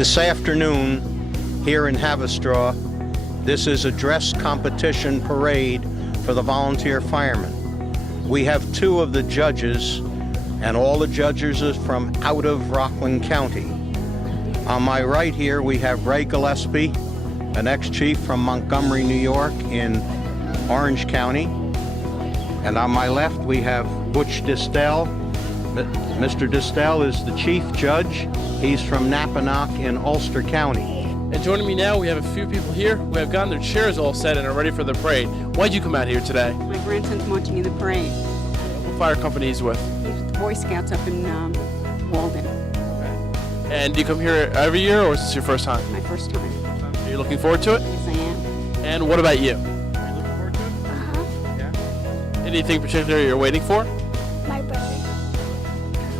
This afternoon, here in Haverstraw, this is a dress competition parade for the volunteer firemen. We have two of the judges, and all the judges are from out of Rockland County. On my right here, we have Ray Gillespie, an ex-chief from Montgomery, New York in Orange County. And on my left, we have Butch Distel. Mr. Distel is the chief judge. He's from Napanock in Ulster County. And joining me now, we have a few people here who have gotten their chairs all set and are ready for the parade. Why'd you come out here today? My grandson's marching in the parade. What fire company is with? He's with the Boy Scouts up in Walden. And do you come here every year, or is this your first time? My first time. Are you looking forward to it? Yes, I am. And what about you? Are you looking forward to it? Uh-huh. Yeah. Anything particular you're waiting for? My brother.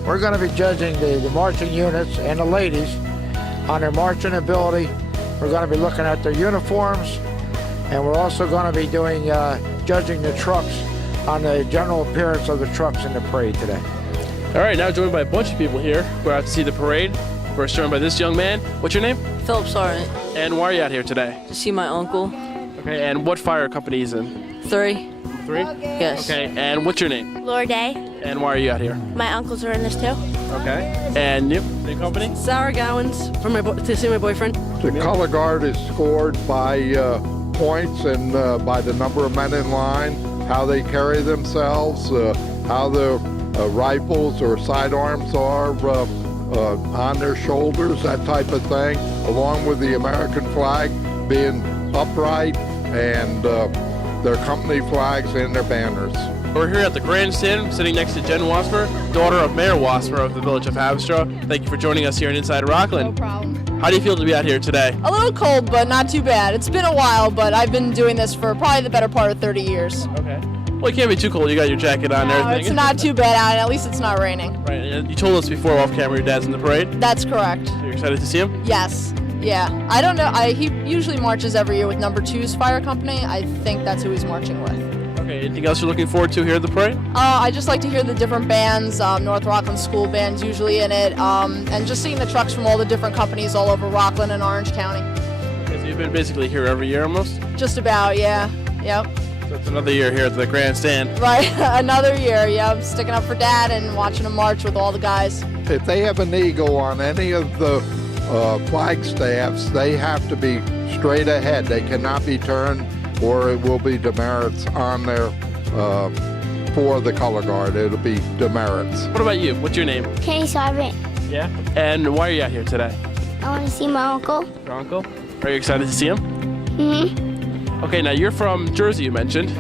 We're going to be judging the marching units and the ladies on their marching ability. We're going to be looking at their uniforms, and we're also going to be doing judging the trucks on the general appearance of the trucks in the parade today. All right, now joined by a bunch of people here who are out to see the parade. First joined by this young man. What's your name? Philip Sargent. And why are you out here today? To see my uncle. Okay, and what fire company is in? 3. 3? Yes. Okay, and what's your name? Laura Day. And why are you out here? My uncles are in this too. Okay. And you? Same company? Sarah Gowans to see my boyfriend. The color guard is scored by points and by the number of men in line, how they carry themselves, how the rifles or sidearms are on their shoulders, that type of thing, along with the American flag being upright and their company flags and their banners. We're here at the grandstand, sitting next to Jen Wassmer, daughter of Mayor Wassmer of the village of Haverstraw. Thank you for joining us here in Inside Rockland. No problem. How do you feel to be out here today? A little cold, but not too bad. It's been a while, but I've been doing this for probably the better part of 30 years. Okay. Well, it can't be too cold. You got your jacket on and No, everything. it's not too bad out, and at least it's not raining. Right. And you told us before off camera your dad's in the parade. That's correct. So you're excited to see him? Yes. Yeah. I don't know. He usually marches every year with Number 2's fire company. I think that's who he's marching with. Okay. Anything else you're looking forward to here at the parade? I just like to hear the different bands, North Rockland school bands usually in it, and just seeing the trucks from all the different companies all over Rockland and Orange County. Okay, so you've been basically here every year almost? Just about, yeah. Yep. So it's another year here at the grandstand. Right, another year, yeah. Sticking up for Dad and watching him march with all the guys. If they have an eagle on any of the flag staffs, they have to be straight ahead. They cannot be turned, or it will be demerits on there for the color guard. It'll be demerits. What about you? What's your name? Kenny Sargent. Yeah. And why are you out here today? I want to see my uncle. Your uncle? Are you excited to see him? Mm-hmm. Okay, now you're from Jersey, you mentioned.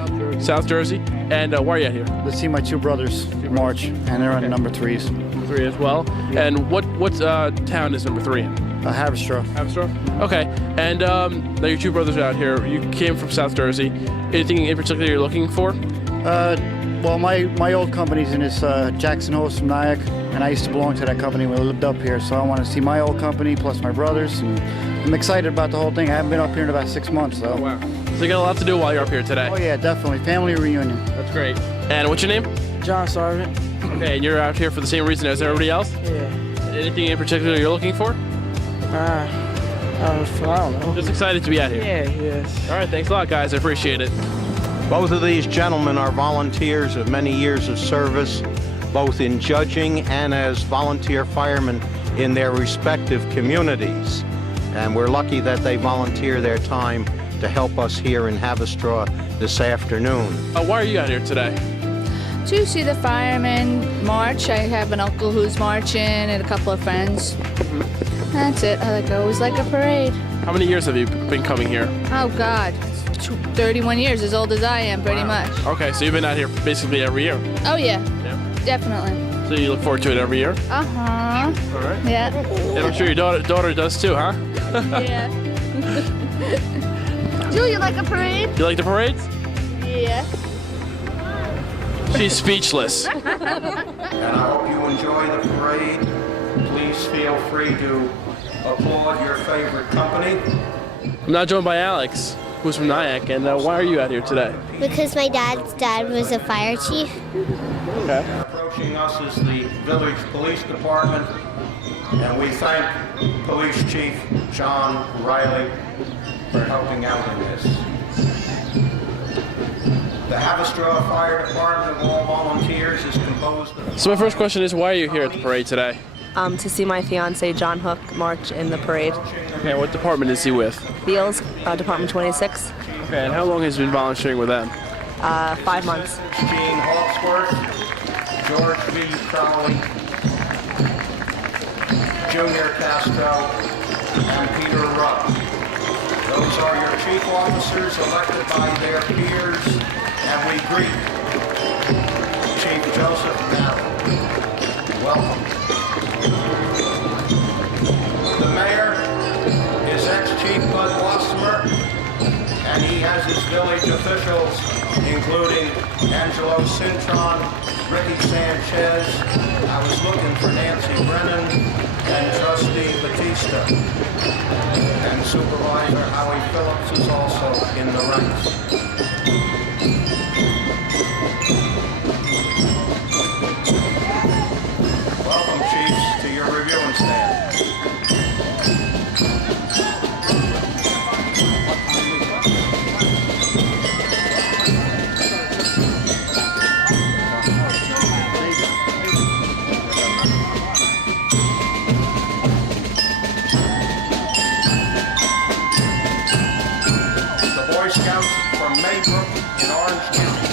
South Jersey. And why are you out here? To see my two brothers march, and they're on number 3s. 3 as well. And what town is number 3 in? Haverstraw. Haverstraw? Okay. And now your two brothers are out here. You came from South Jersey. Anything in particular you're looking for? Well, my old company's in this Jackson Hose from Nyack, and I used to belong to that company when I lived up here. So I want to see my old company plus my brothers, and I'm excited about the whole thing. I haven't been up here in about 6 months. So. Oh, wow. So you got a lot to do while you're up here today. Oh yeah, definitely. Family reunion. That's great. And what's your name? John Sargent. Okay, and you're out here for the same reason as everybody else? Yeah. Anything in particular you're looking for? I don't know. Just excited to be out here. Yeah, yes. All right, thanks a lot, guys. I appreciate it. Both of these gentlemen are volunteers of many years of service, both in judging and as volunteer firemen in their respective communities. And we're lucky that they volunteer their time to help us here in Haverstraw this afternoon. Why are you out here today? To see the firemen march. I have an uncle who's marching and a couple of friends. That's it. I always like a parade. How many years have you been coming here? Oh, God. 31 years, as old as I am, pretty much. Okay, so you've been out here basically every year? Oh, yeah. Yeah. Definitely. So you look forward to it every year? Uh-huh. All right. Yeah. And I'm sure your daughter does too, huh? Yeah. Do you like a parade? You like the parades? Yeah. She's speechless. And I hope you enjoy the parade. Please feel free to applaud your favorite company. I'm now joined by Alex, who's from Nyack, and why are you out here today? Because my dad's dad was a fire chief. Okay. Approaching us is the village police department. And we thank Police Chief John Riley for helping out in this. The Haverstraw Fire Department of all volunteers is composed of... So my first question is, why are you here at the parade today? To see my fiance John Hook march in the parade. Okay, what department is he with? Beals, Department 26. Okay, and how long has he been volunteering with them? 5 months. Gene Hawksworth, George V. Crowley, Junior Castro, and Peter Rudd. Those are your chief officers elected by their peers, and we greet Chief Joseph Battle. Welcome. The mayor is ex-Chief Bud Wassmer, and he has his village officials, including Angelo Cintron, Ricky Sanchez, I was looking for Nancy Brennan, and Trustee Batista. And Supervisor Howie Phillips is also in the ranks. Welcome, Chiefs, to your reviewing stand. Scouts from Maybrook in Orange County.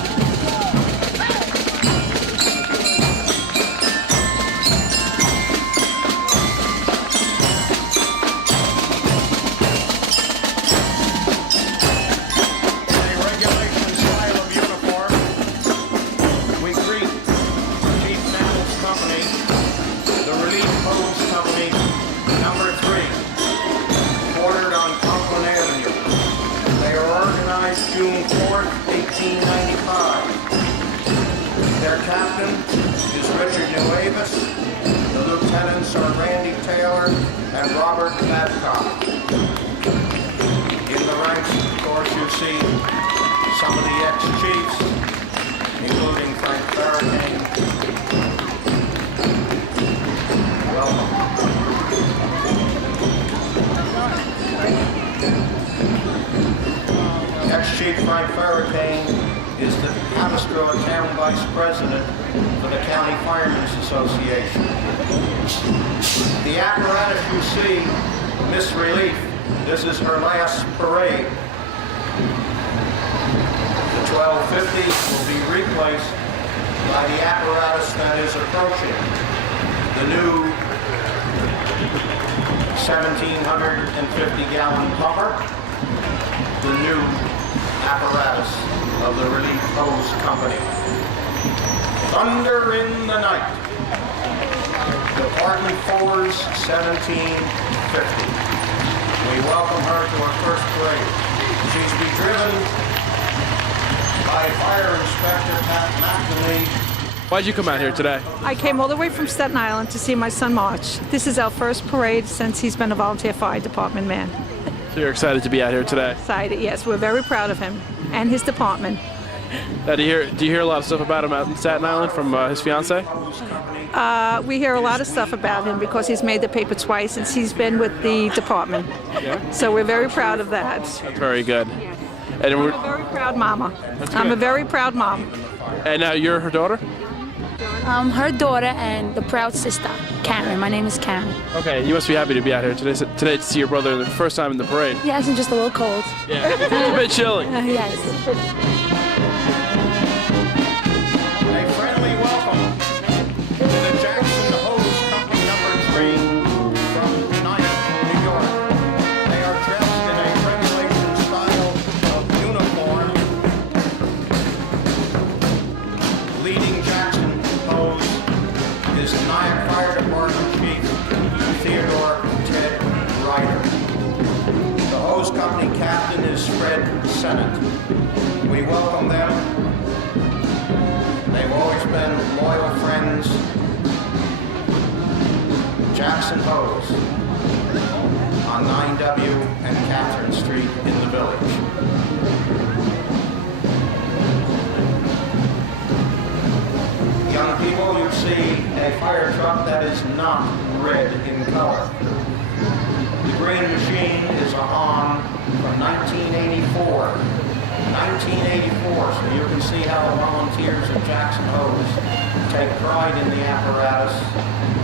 In a regulation style of uniform, we greet Chief Mammals Company, the Relief Hose Company, number 3, quartered on Conklin Avenue. They are organized June 4th, 1895. Their captain is Richard Nuevis. The lieutenants are Randy Taylor and Robert Babcock. In the ranks, of course, you see some of the ex-chiefs, including Frank Farrakhan. Welcome. Ex-Chief Frank Farrakhan is the Haverstraw Town Vice President for the County Firemen's Association. The apparatus you see, Miss Relief, this is her last parade. The 1250 will be replaced by the apparatus that is approaching, the new 1,750-gallon pumper, the new apparatus of the Relief Hose Company. Thunder in the night. Department 4's 1750. We welcome her to our first parade. She's be driven by Fire Inspector Pat McNamee. Why'd you come out here today? I came all the way from Staten Island to see my son march. This is our first parade since he's been a volunteer fire department man. So you're excited to be out here today? Excited, yes. We're very proud of him and his department. Now, do you hear a lot of stuff about him out in Staten Island from his fiancée? We hear a lot of stuff about him because he's made the paper twice since he's been with the department. Yeah. So we're very proud of that. That's very good. And I'm a very proud mama. I'm a very proud mom. And now you're her daughter? Her daughter and the proud sister, Karen. My name is Karen. Okay, you must be happy to be out here today to see your brother the first time in the parade. Yes, I'm just a little cold. Yeah, it's a little bit chilly. Yes. A friendly welcome to the Jackson Hose Company number 3 from Nyack, New York. They are dressed in a regulation style of uniform. Leading Jackson Hose is Nyack Fire Department Chief Theodore Ted Ryder. The Hose Company captain is Fred Sennett. We welcome them. They've always been loyal friends. Jackson Hose on 9W and Catherine Street in the village. Young people, you see a fire truck that is not red in color. The green machine is a Hahn from 1984. 1984, so you can see how the volunteers at Jackson Hose take pride in the apparatus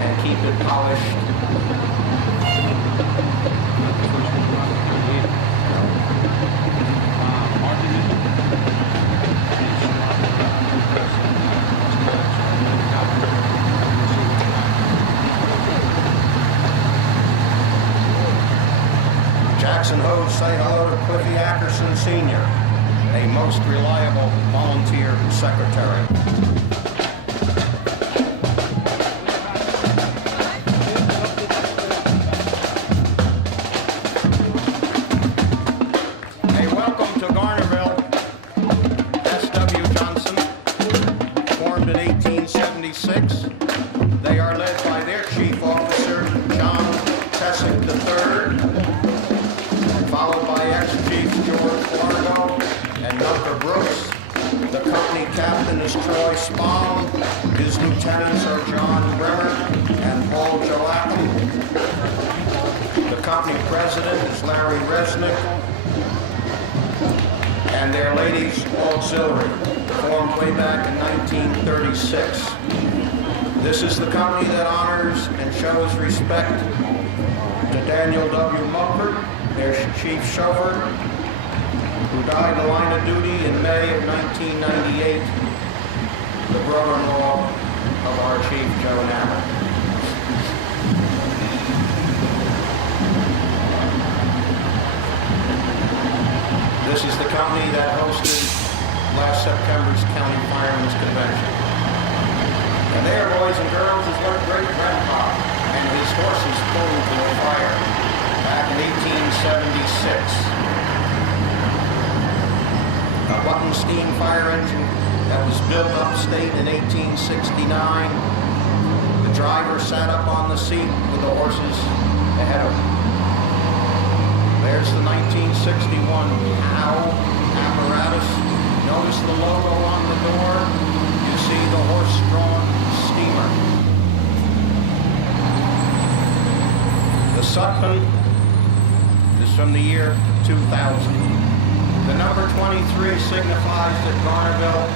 and keep it polished. Jackson Hose say hello to Cliffy Ackerson Sr., a most reliable volunteer secretary. A welcome to Garnerville. S.W. Johnson, formed in 1876. They are led by their chief officer, John Tessick III, followed by ex-chief George Largo and Dr. Brooks. The company captain is Troy Spong. His lieutenants are John Bremer and Paul Joachim. The company president is Larry Resnick. And their ladies auxiliary, formed way back in 1936. This is the company that honors and shows respect to Daniel W. Mulford, their chief chauffeur, who died in the line of duty in May of 1998, the brother-in-law of our chief, Joe Nammer. This is the company that hosted last September's County Firemen's Convention. And there, boys and girls, is what great-grandpa and his horses pulled to the fire back in 1876. A Button steam fire engine that was built upstate in 1869. The driver sat up on the seat with the horses ahead of him. There's the 1961 Howe apparatus. Notice the logo on the door. You see the horse-drawn steamer. The Sutton is from the year 2000. The number 23 signifies that Garnerville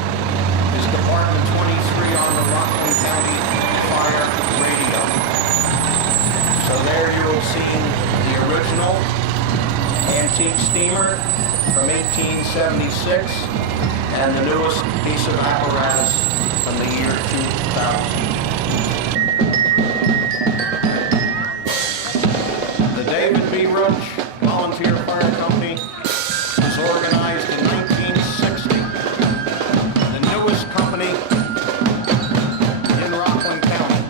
is Department 23 on the Rockland County Fire Radio. So there you will see the original antique steamer from 1876 and the newest piece of apparatus from the year 2000. The David B. Roach Volunteer Fire Company was organized in 1960. The newest company in Rockland County.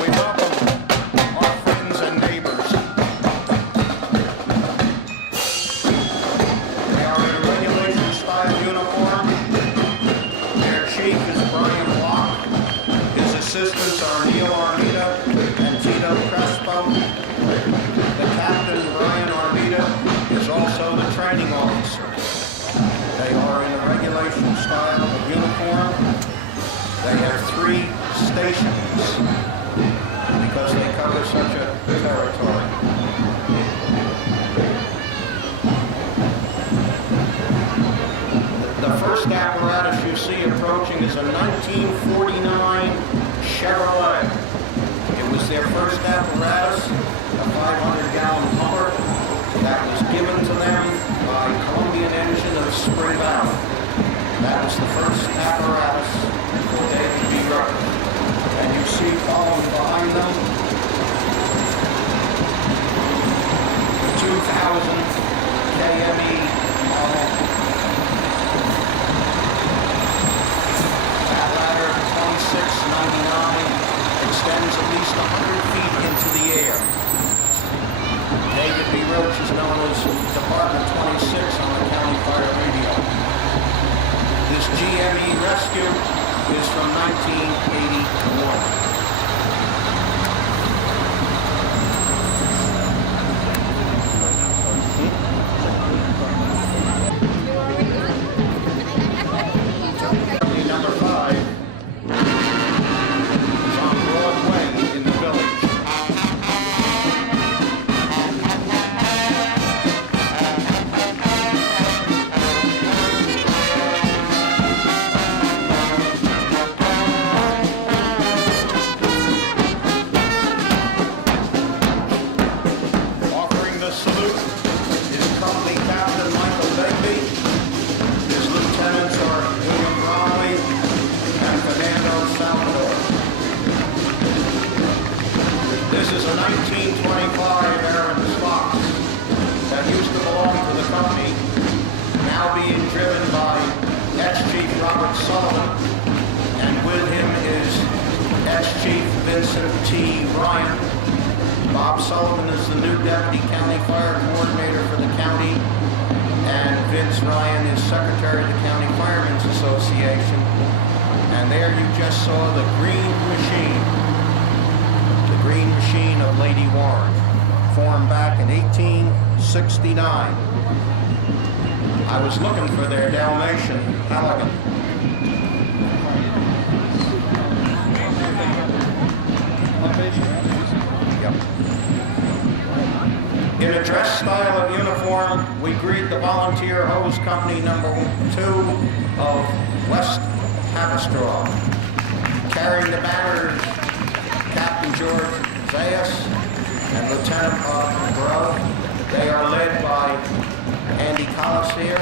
We welcome our friends and neighbors. They are in a regulation style uniform. Their chief is Brian Block. His assistants are Neil Armida and Tito Crespo. The captain, Brian Armida, is also the training officer. They are in a regulation style of uniform. They have 3 stations because they cover such a territory. The first apparatus you see approaching is a 1949 Chevrolet. It was their first apparatus, a 500-gallon pumper that was given to them by Columbian Engine of Spring Valley. That was the first apparatus for David B. Roach. And you see following behind them the 2000 KME model. That ladder, 2699. Extends at least 100 feet into the air. David B. Roach is known as Department 26 on the County Fire Radio. This GME rescue is from 1981. Number 5 is on Bryant. Bob Sullivan is the new Deputy County Fire Coordinator for the county. And Vince Ryan is Secretary of the County Firemen's Association. And there you just saw the Green Machine. The Green Machine of Lady Warren, formed back in 1869. I was looking for their Dalmatian Halligan. Yep. In a dress style of uniform, we greet the Volunteer Hose Company number 2 of West Haverstraw. Carrying the banners, Captain George Zayas and Lieutenant Bob Monroe. They are led by Andy Collis here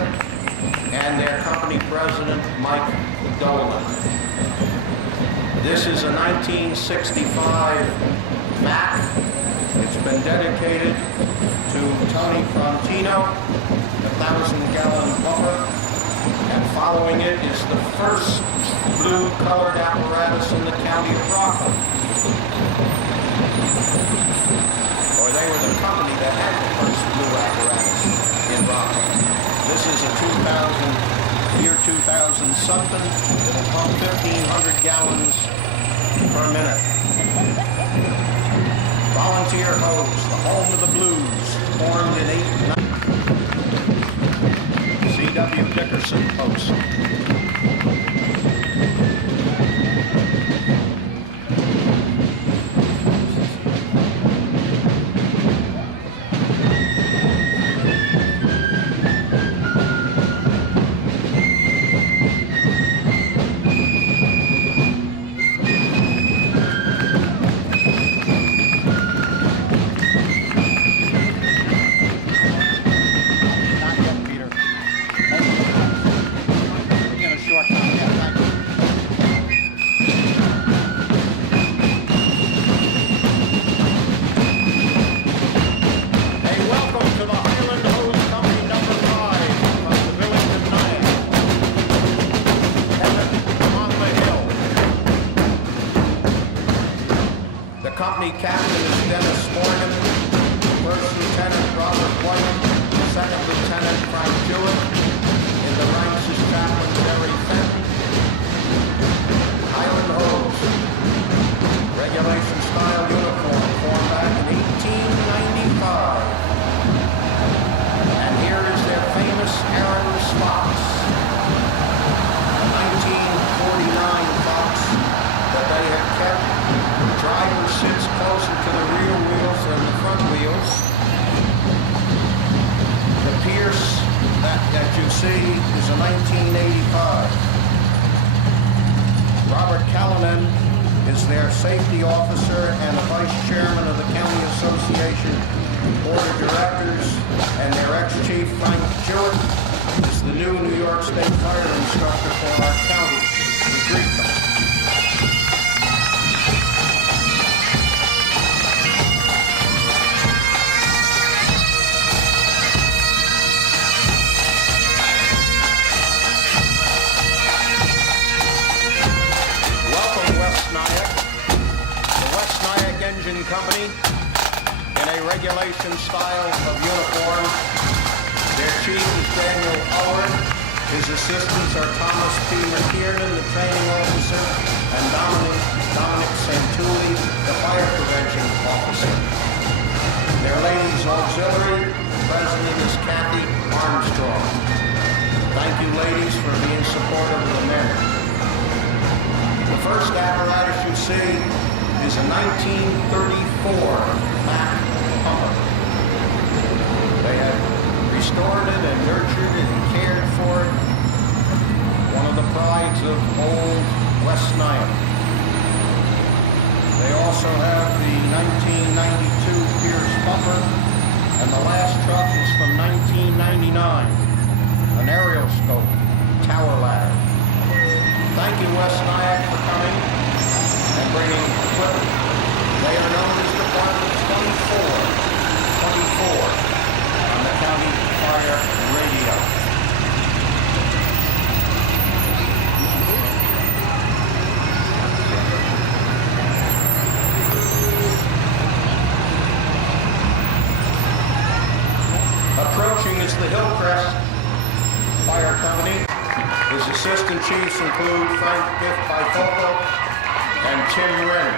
and their company president, Mike Dolan. This is a 1965 Mac. It's been dedicated to Tony Frontino, the 1,000-gallon bumper, and following it is the first blue-colored apparatus in the county of Rockland. Or they were the company that had the first blue apparatus in Rockland. This is a 2000 something. It'll pump 1,500 gallons per minute. Volunteer Hose, the home of the blues, formed in 890. C.W. Dickerson Post. Captain is Dennis Morgan, First Lieutenant Robert White, Second Lieutenant Frank Jewett, in the ranks is Chaplain Barry Fenton. Highland Hose, regulation style uniform, formed back in 1895. And here is their famous Aaron Fox, a 1949 Fox that they have kept. Driver sits closer to the rear wheels than the front wheels. The Pierce that you see is a 1985. Robert Callanan is their safety officer and the vice chairman of the County Association Board of Directors, and their ex-chief Frank Jewett is the new New York State Fire Instructor for our county. We greet them. Engine Company in a regulation style of uniform. Their chief is Daniel Owen. His assistants are Thomas P. McKiernan, the training officer, and Dominic Santulli, the fire prevention officer. Their ladies auxiliary, the president is Kathy Armstrong. Thank you, ladies, for being supportive of the men. The first apparatus you see is a 1934 Mack pumper. They have restored it and nurtured it and cared for it. One of the prides of old West Nile. They also have the 1992 Pierce pumper, and the last truck is from 1999, an aerial scope, tower ladder. Thank you, West Nyack, for coming and bringing equipment. They are known as Department 24 on the County Fire Radio. Fire Company. His assistant chiefs include Frank Bifoco and Tim Wren.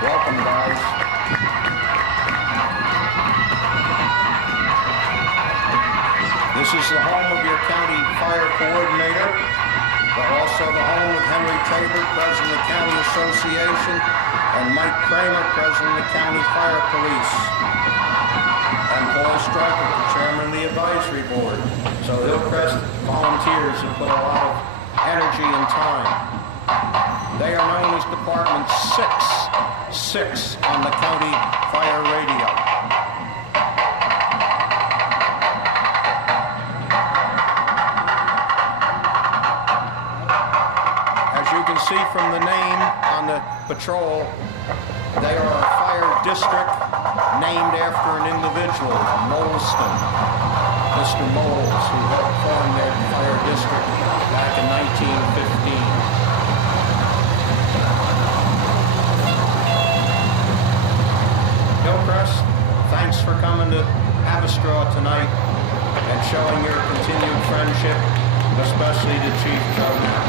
Welcome, guys. This is the home of your county fire coordinator, but also the home of Henry Tabor, president of the County Association, and Mike Kramer, president of the County Fire Police, and Paul Stryker, the chairman of the advisory board. So Hillcrest volunteers who put a lot of energy and time. They are known as Department 6 on the county fire radio. As you can see from the name on the patrol, they are a fire district named after an individual, Moleston, Mr. Moles, who helped form their fire district back in 1915. Hillcrest, thanks for coming to Haverstraw tonight and showing your continued friendship, especially to Chief Javier.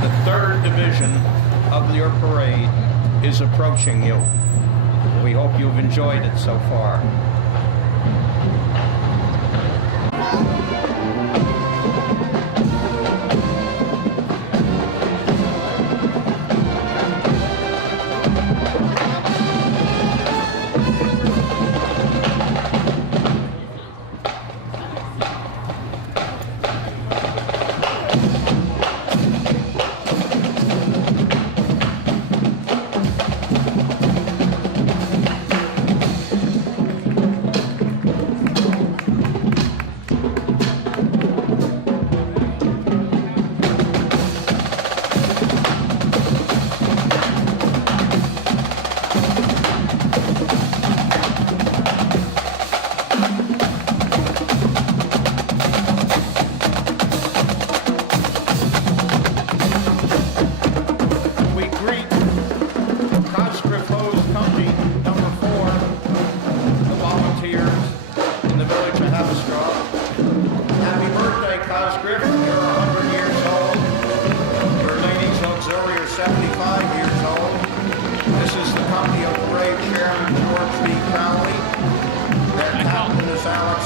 The 3rd Division of your parade is approaching you. We hope you've enjoyed it so far.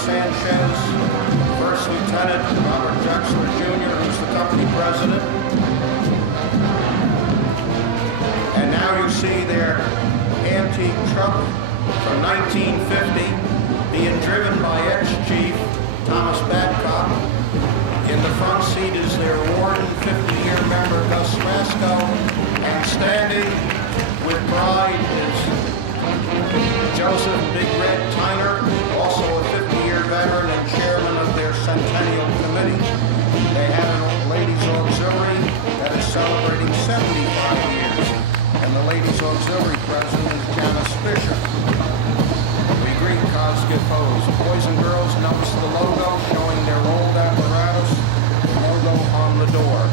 Sanchez, First Lieutenant Robert Jackson Jr., who's the company president. And now you see their antique truck from 1950 being driven by ex-chief Thomas Babcock. In the front seat is their warden, 50-year member Gus Masco, and standing with pride is Joseph Big Red Tyner, also a 50-year veteran and chairman of their Centennial Committee. They have a ladies' auxiliary that is celebrating 75 years, and the ladies' auxiliary president is Janice Fisher. We greet Cosgifos. Boys and girls, notice the logo showing their old apparatus, logo on the door.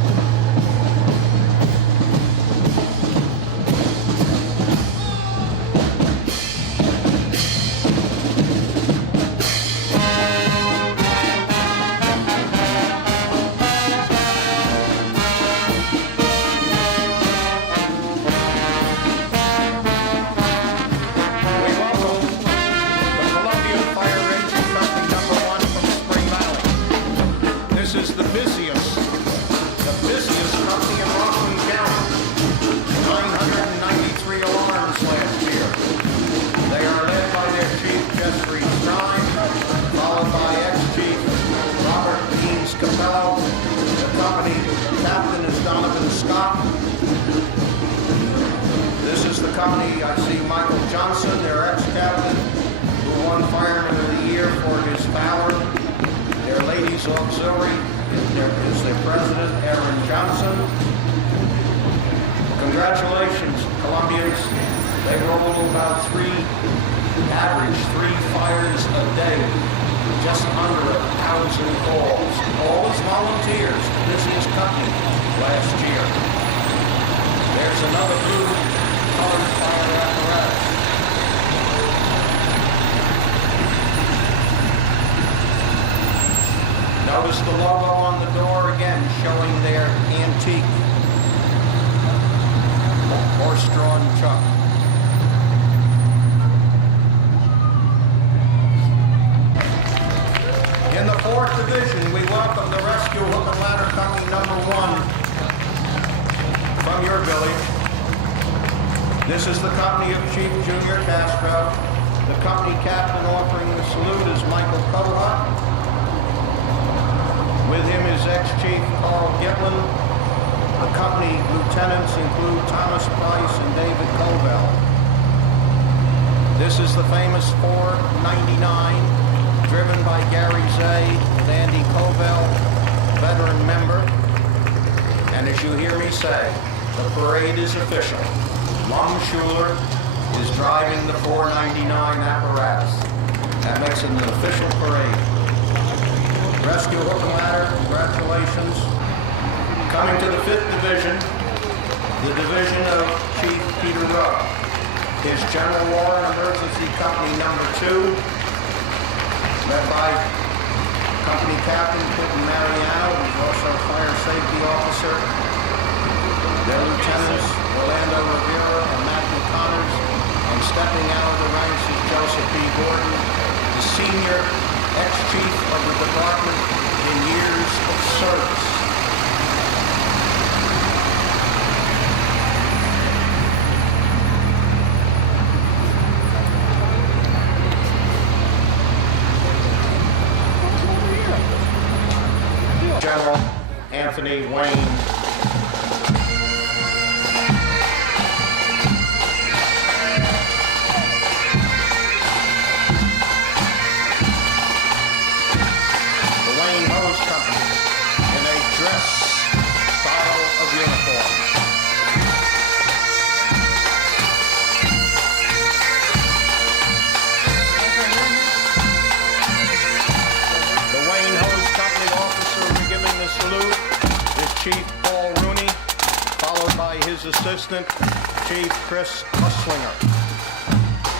Cafaro, the company captain is Donovan Scott. This is the company, I see Michael Johnson, their ex-captain, who won Fireman of the Year for his valor. Their ladies auxiliary is their president, Erin Johnson. Congratulations, Columbians. They roll about average three fires a day. Just under 1,000 calls. All as volunteers, the busiest company last year. There's another blue colored fire apparatus. logo on the door again, showing their antique horse-drawn truck. In the 4th Division, we welcome the Rescue Hook and Ladder Company number 1 from your village. This is the company of Chief Junior Castro. The company captain offering the salute is Michael Coha. With him is ex-Chief Carl Gitlin. The company lieutenants include Thomas Price and David Cobell. This is the famous 499, driven by Gary Zay and Andy Cobell, veteran member. And as you hear me say, the parade is official. Lum Schuler is driving the 499 apparatus. That makes it an official parade. Rescue Hook and Ladder, congratulations. Coming to the 5th Division, the division of Chief Peter Rowe. His General Warren Emergency Company number 2, led by Company Captain Quentin Mariano, who's also a fire safety officer. Their lieutenants, Orlando Rivera and Matthew Connors, and stepping out of the ranks is Joseph P. Gordon, the senior ex-chief of the department in years of service. General Anthony Wayne. Assistant Chief Chris Muslinger,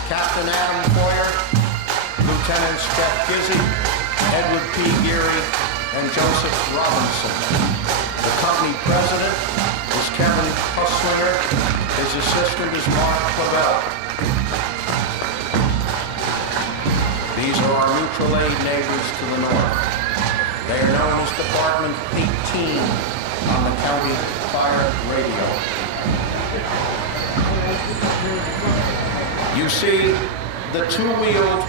Captain Adam Foyer, Lieutenants Jeff Gizzy, Edward P. Geary, and Joseph Robinson. The company president is Kevin Muslinger. His assistant is Mark Clavel. These are our mutual aid neighbors to the north. They are known as Department 18 on the county fire radio. You see the two-wheeled,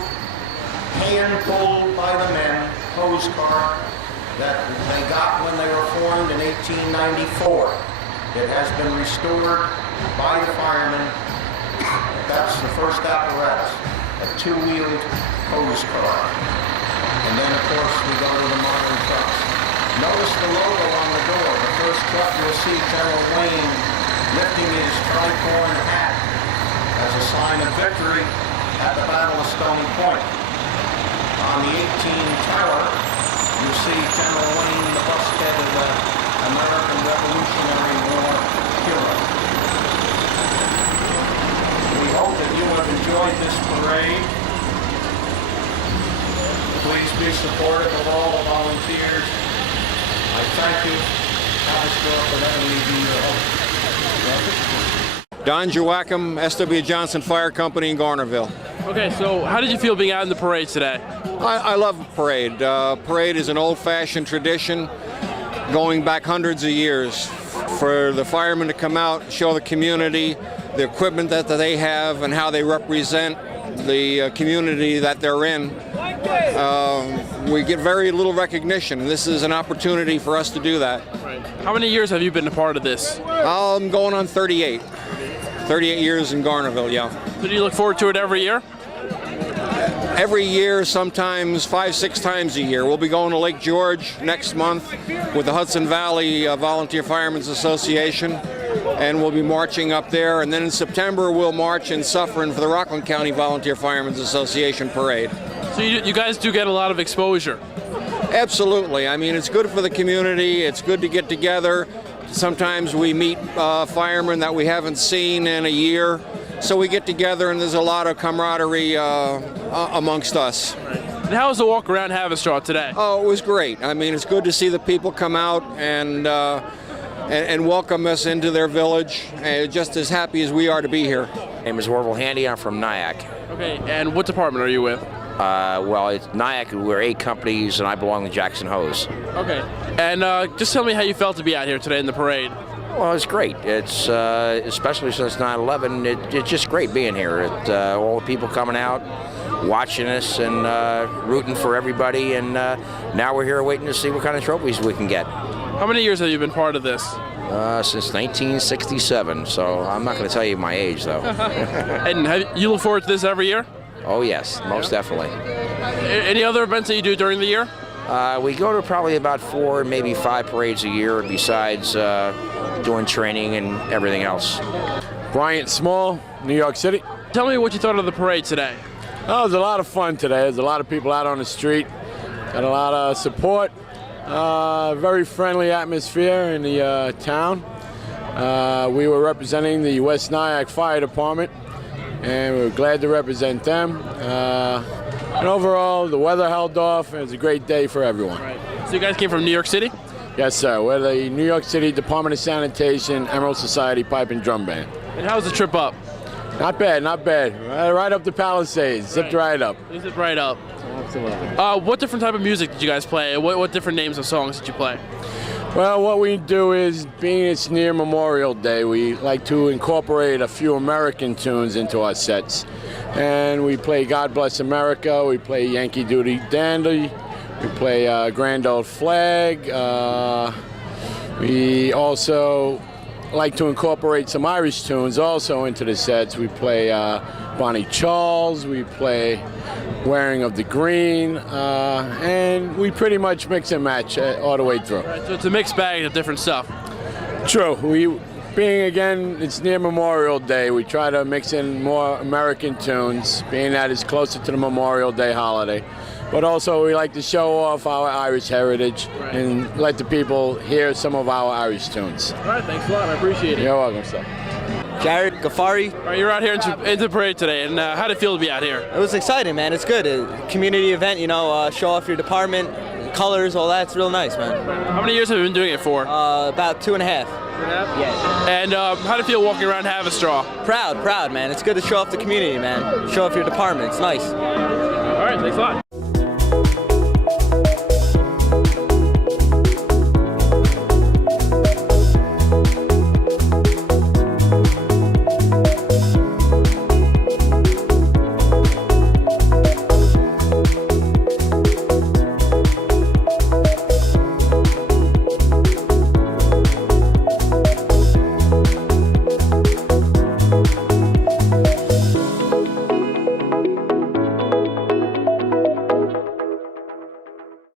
hand-pulled by the men hose cart that they got when they were formed in 1894. It has been restored by the firemen. That's the first apparatus, a two-wheeled hose cart. And then, of course, we go to the modern trucks. Notice the logo on the door. The first truck you'll see General Wayne lifting his tricorn hat as a sign of victory at the Battle of Stony Point. On the 18 tower, you see General Wayne, the busthead of the American Revolutionary War hero. We hope that you have enjoyed this parade. Please be supportive of all the volunteers. I thank you, Haverstraw, for letting me be your host. Don Joachim, S.W. Johnson Fire Company in Garnerville. Okay, so how did you feel being out in the parade today? I love the parade. Parade is an old-fashioned tradition going back hundreds of years. For the firemen to come out, show the community the equipment that they have and how they represent the community that they're in. We get very little recognition. This is an opportunity for us to do that. Right. How many years have you been a part of this? I'm going on 38. 38 years in Garnerville, yeah. So do you look forward to it every year? Every year, sometimes 5-6 times a year. We'll be going to Lake George next month with the Hudson Valley Volunteer Firemen's Association, and we'll be marching up there. And then in September, we'll march in Suffern for the Rockland County Volunteer Firemen's Association Parade. So you guys do get a lot of exposure? Absolutely. I mean, it's good for the community. It's good to get together. Sometimes we meet firemen that we haven't seen in a year. So we get together and there's a lot of camaraderie amongst us. Right. And how was the walk around Haverstraw today? Oh, it was great. I mean, it's good to see the people come out and welcome us into their village. Just as happy as we are to be here. My name is Orville Handy. I'm from Nyack. Okay, and what department are you with? Well, it's Nyack. We're 8 companies, and I belong to Jackson Hose. Okay, and just tell me how you felt to be out here today in the parade. Well, it's great. It's especially since 9/11. It's just great being here. All the people coming out, watching us, and rooting for everybody. And now we're here waiting to see what kind of trophies we can get. How many years have you been part of this? Since 1967. So I'm not going to tell you my age, though. And you look forward to this every year? Oh yes, most definitely. Any other events that you do during the year? We go to probably about 4, maybe 5 parades a year, besides doing training and everything else. Bryant Small, New York City. Tell me what you thought of the parade today. Oh, it was a lot of fun today. There's a lot of people out on the street. Got a lot of support. Very friendly atmosphere in the town. We were representing the West Nyack Fire Department, and we were glad to represent them. And overall, the weather held off, and it was a great day for everyone. Right. So you guys came from New York City? Yes, sir. We're the New York City Department of Sanitation, Emerald Society Pipe and Drum Band. And how was the trip up? Not bad, not bad. Right up the Palisades, zipped right up. You zipped right up. Absolutely. What different type of music did you guys play? What different names of songs did you play? Well, what we do is, being it's near Memorial Day, we like to incorporate a few American tunes into our sets. And we play God Bless America, we play Yankee Doodle Dandy, we play Grand Old Flag. We also like to incorporate some Irish tunes also into the sets. We play Bonnie Charles, we play Wearing of the Green, and we pretty much mix and match all the way through. Right, so it's a mixed bag of different stuff. True. Being again, it's near Memorial Day, we try to mix in more American tunes, being that it's closer to the Memorial Day holiday. But also we like to show off our Irish heritage and let the people hear some of our Irish tunes. All right, thanks a lot. I appreciate it. You're welcome, sir. Jared, Ghaffari. All right, you're out here into the parade today, and how did it feel to be out here? It was exciting, man. It's good. A community event, you know, show off your department, colors, all that. It's real nice, man. How many years have you been doing it for? About 2.5. 2.5? Yeah. And how did it feel walking around Haverstraw? Proud, man. It's good to show off the community, man. Show off your department. It's nice. All right, thanks a lot.